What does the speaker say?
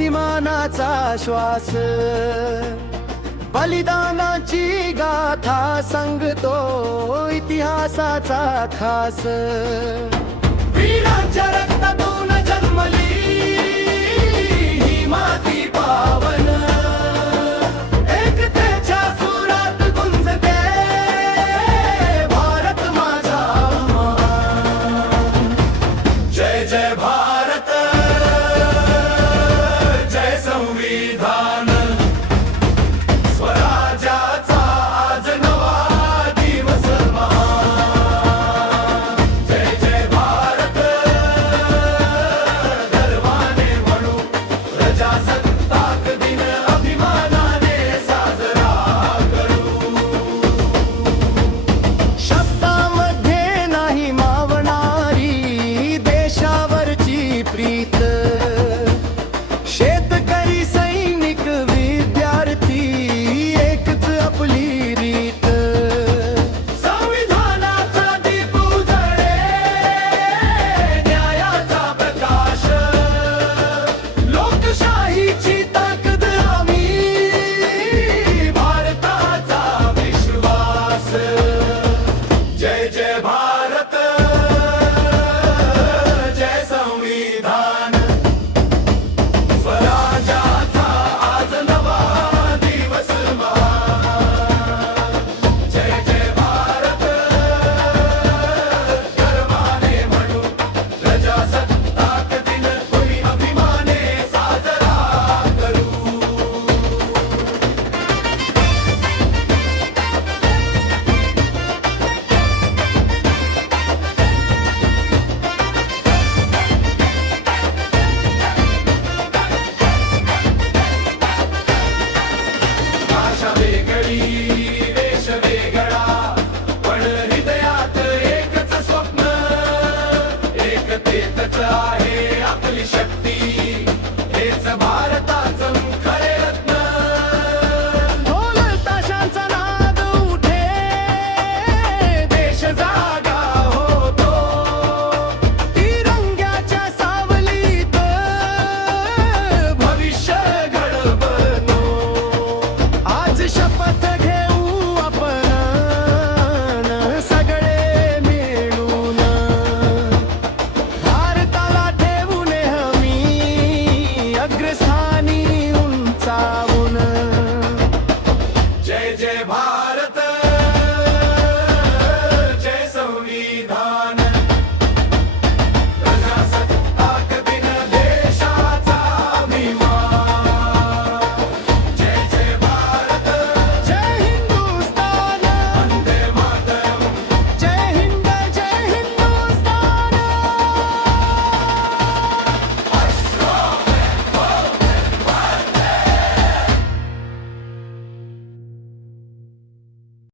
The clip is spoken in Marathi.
अभिमानाचा श्वास, बलिदानाची गाथा सांगतो इतिहासाचा खास। वीरांच्या रक्तातून जन्मली ही माती पावन, एकतेच्या सुरात गुंजते भारत माझा महान। जय जय भारत, जय संविधान, स्वराज्याचा आज नवा दिवस महान। जय जय भारत, गर्वाने म्हणू प्रजासत्ताक दिन अभिमानाने साजरा करू। शब्दामध्ये नाही मावणारी देशावरची प्रीत, शेतकरी सैनिक विद्यार्थी एकच आपली रीत। संविधानाचा दीप उजळे न्यायाचा प्रकाश, लोकशाहीची ताकद आम्ही भारताचा विश्वास। जय जय भारत, जय संविधान, स्वराज्याचा आज नवा दिवस महान। जय जय भारत, गर्वाने म्हणू प्रजासत्ताक दिन पुरी अभिमाने साजरा करू। भाषा वेगळी, देश वेगळा, पण हृदयात एकच स्वप्न, एकतेतच आहे आपली शक्ती, हेच भारताचं खरे रत्न। ढोल ताशांचा नाद उठे, देश जागा होतो, तिरंग्याच्या सावलीत भविष्य घडवतो। आज शपथ